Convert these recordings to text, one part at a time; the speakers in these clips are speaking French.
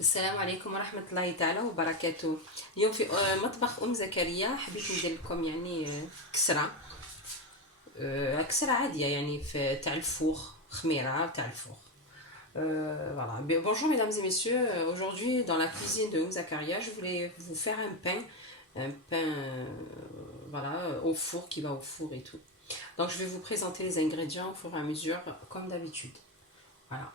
السلام عليكم ورحمة الله تعالى وبركاته. اليوم في مطبخ أم زكريا حبيت ندير لكم كسرة، كسرة عادية في تاع الفوق، خميرة تاع الفوق. Voilà. Bonjour mesdames et messieurs. Aujourd'hui dans la cuisine de Oum Zakaria, je voulais vous faire un pain voilà, au four qui va au four et tout. Donc je vais vous présenter les ingrédients au fur et à mesure comme d'habitude. Voilà.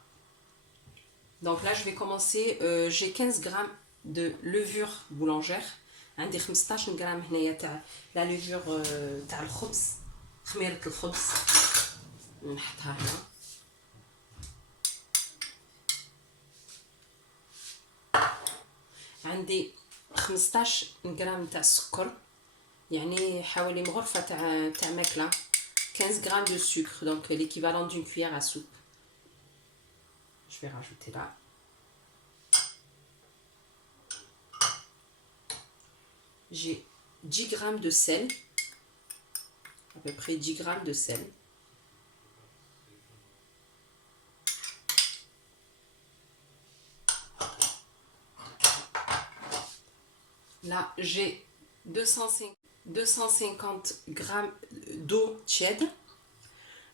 Donc là, je vais commencer. J'ai 15 grammes de levure boulangère. عندي 15 غرام هنايا تاع لا ليفور تاع الخبز، خميرة الخبز نحطها هنا. عندي 15 غرام تاع السكر، يعني حوالي مغرفة تاع ماكلة. 15 grammes de sucre, donc l'équivalent d'une cuillère à soupe. Je vais rajouter là. J'ai 10 grammes de sel, à peu près 10 grammes de sel. Là, j'ai 250 grammes d'eau tiède.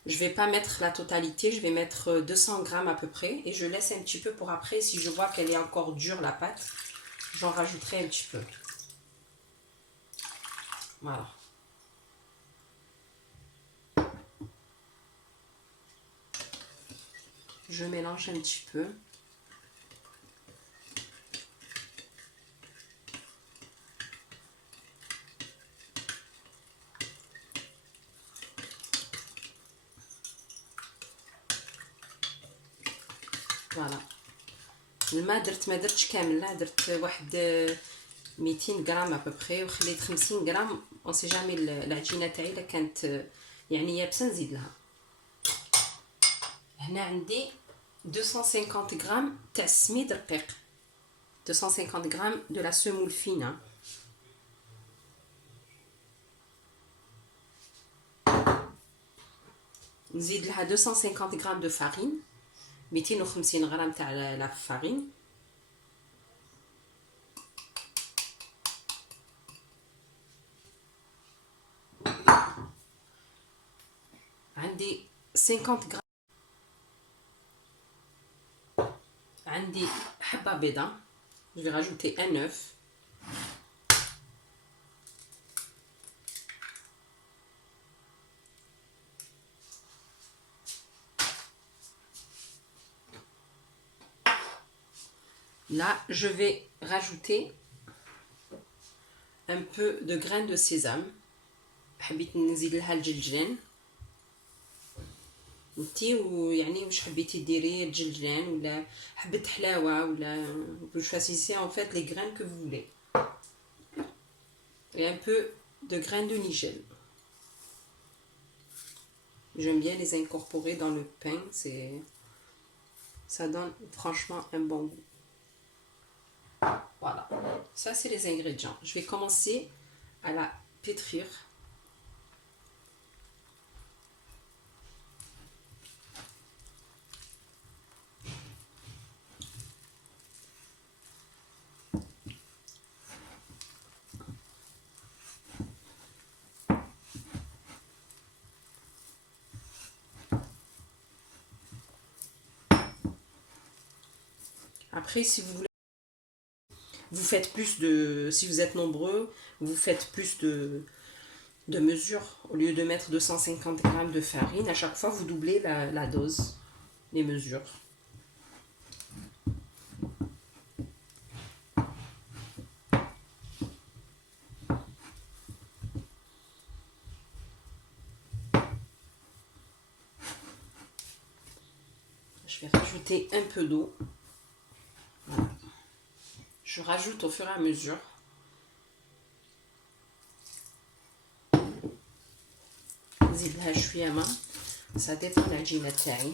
Je vais pas mettre la totalité, je vais mettre 200 grammes à peu près. Et je laisse un petit peu pour après, si je vois qu'elle est encore dure la pâte, j'en rajouterai un petit peu. Voilà. Je mélange un petit peu. فوالا. الماء ما درتش كامل، لا درت واحد 200 غرام ابوبخي، وخليت 50 غرام اون سي جامي العجينه تاعي الا كانت يعني يابسه نزيد لها. هنا عندي 250 غرام تاع السميد رقيق، 250 غرام دو لا سيمول فينا. نزيد لها 250 غرام دو فارين، 250 غرام تاع لا فارين. عندي 50 غرام، عندي حبة بيضة. Je vais rajouter un œuf. Là, je vais rajouter un peu de graines de sésame. حبيت نزيد لها الجلجلان. انتي ويعني واش حبيتي ديري، الجلجلان ولا حبة حلاوة ولا vous choisissez en fait les graines que vous voulez. Et un peu de graines de nigel. J'aime bien les incorporer dans le pain, ça donne franchement un bon goût. Voilà, ça c'est les ingrédients. Je vais commencer à la pétrir. Après, si vous voulez, vous faites plus de, si vous êtes nombreux, vous faites plus de mesures. Au lieu de mettre 250 grammes de farine, à chaque fois vous doublez la dose, les mesures. Je vais rajouter un peu d'eau. Voilà. Je rajoute au fur et à mesure. نزيدلها شويه ما ça dépend العجينه تاعي.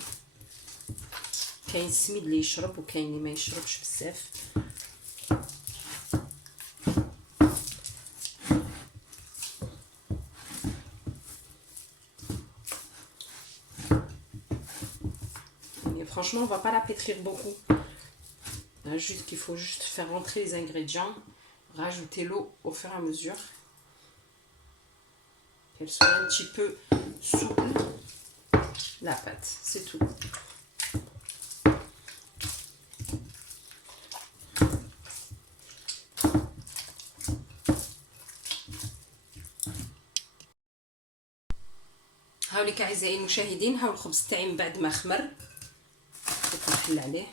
كاين السميد اللي يشرب وكاين اللي ما يشربش بزاف. Franchement, on va pas la pétrir beaucoup. Juste qu'il faut juste faire rentrer les ingrédients, rajouter l'eau au fur et à mesure, qu'elle soit un petit peu souple, la pâte, c'est tout. هاوليك اعزائي المشاهدين، هاو الخبز تاعي من بعد ما خمر، نحل عليه.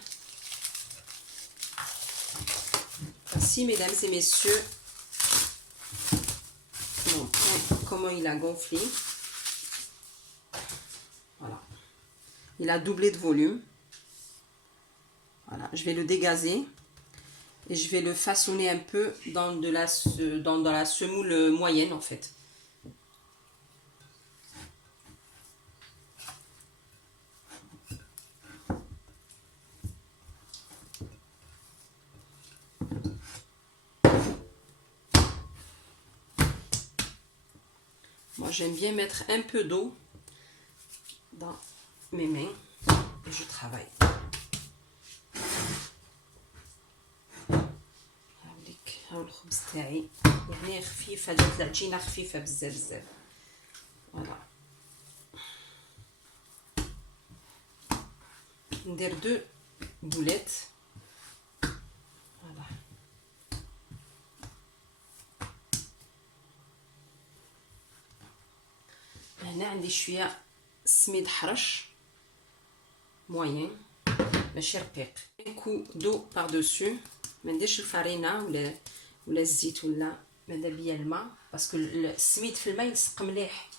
Ainsi, mesdames et messieurs, mon pain, comment il a gonflé. Voilà. Il a doublé de volume. Voilà. Je vais le dégazer et je vais le façonner un peu dans la semoule moyenne en fait. Moi, j'aime bien mettre un peu d'eau dans mes mains et je travaille. هاو الخبز تاعي يعني خفيف، هاد العجينه خفيفه بزاف بزاف. فوالا ندير 2 بولات. فوالا هنا عندي شويه سميد حرش موين ماشي رقيق. كو دو بار دوسو، ما نديرش الفرينه ولا الزيت ولا ماذا بيا الماء، باسكو السميد في الماء يلصق مليح.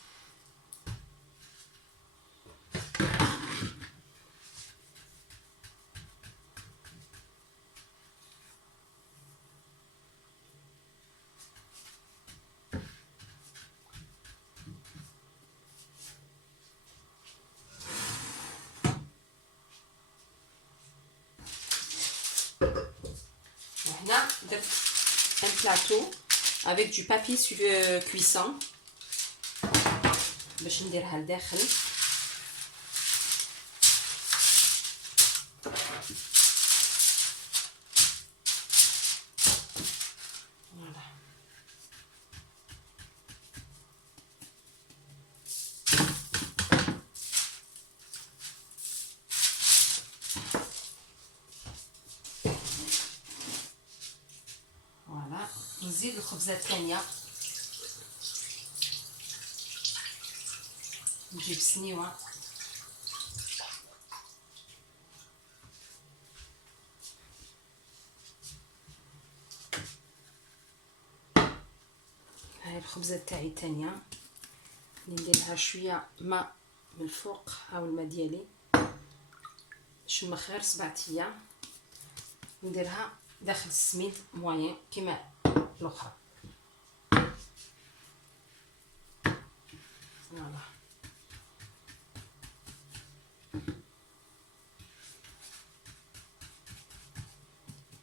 هنا درت un plateau avec du papier cuisson باش نديرها لداخل. فوالا فوالا نزيد الخبزه الثانيه، نجيب سنيوه هاي الخبزه تاعي الثانيه ندير لها شويه ماء من الفوق. هاو الماء ديالي باش نمخ غير 7 ايام، نديرها داخل السميد موين كيما الاخرى. فوالا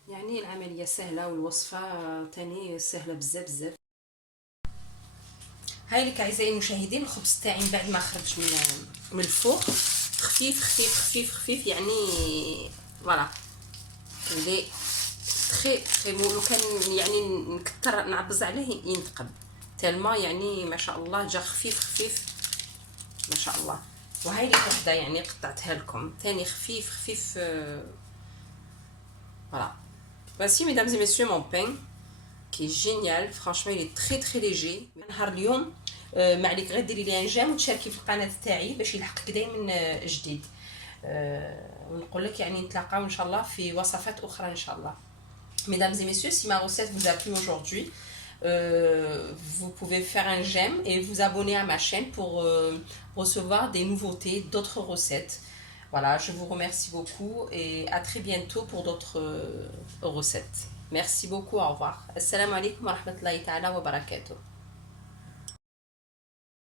يعني العمليه سهله والوصفه تاني سهله بزاف بزاف. هاي لك اعزائي المشاهدين الخبز تاعي من بعد ما خرج من الفوق، خفيف خفيف خفيف خفيف يعني فوالا لي تري تري مو. لو كان يعني نكتر نعبز عليه ينتقب تالما يعني ما شاء الله جا خفيف خفيف ما شاء الله. وهاي لك وحده يعني قطعتها لكم تاني خفيف خفيف. Voilà. Voici, mesdames et messieurs, mon pain qui est génial. Franchement, il est très très léger. نهار اليوم ما عليك غير ديري لي انجام وتشاركي في القناه تاعي باش يلحقك دائما جديد. ونقول لك يعني نتلاقاو ان شاء الله في وصفات اخرى ان شاء الله. Mesdames et messieurs, si ma recette vous a plu aujourd'hui, vous pouvez faire un j'aime et vous abonner à ma chaîne pour recevoir des nouveautés, d'autres recettes. Voilà, je vous remercie beaucoup et à très bientôt pour d'autres recettes. Merci beaucoup, au revoir. Assalamu alaikum wa rahmatullahi ta'ala wa barakatuh.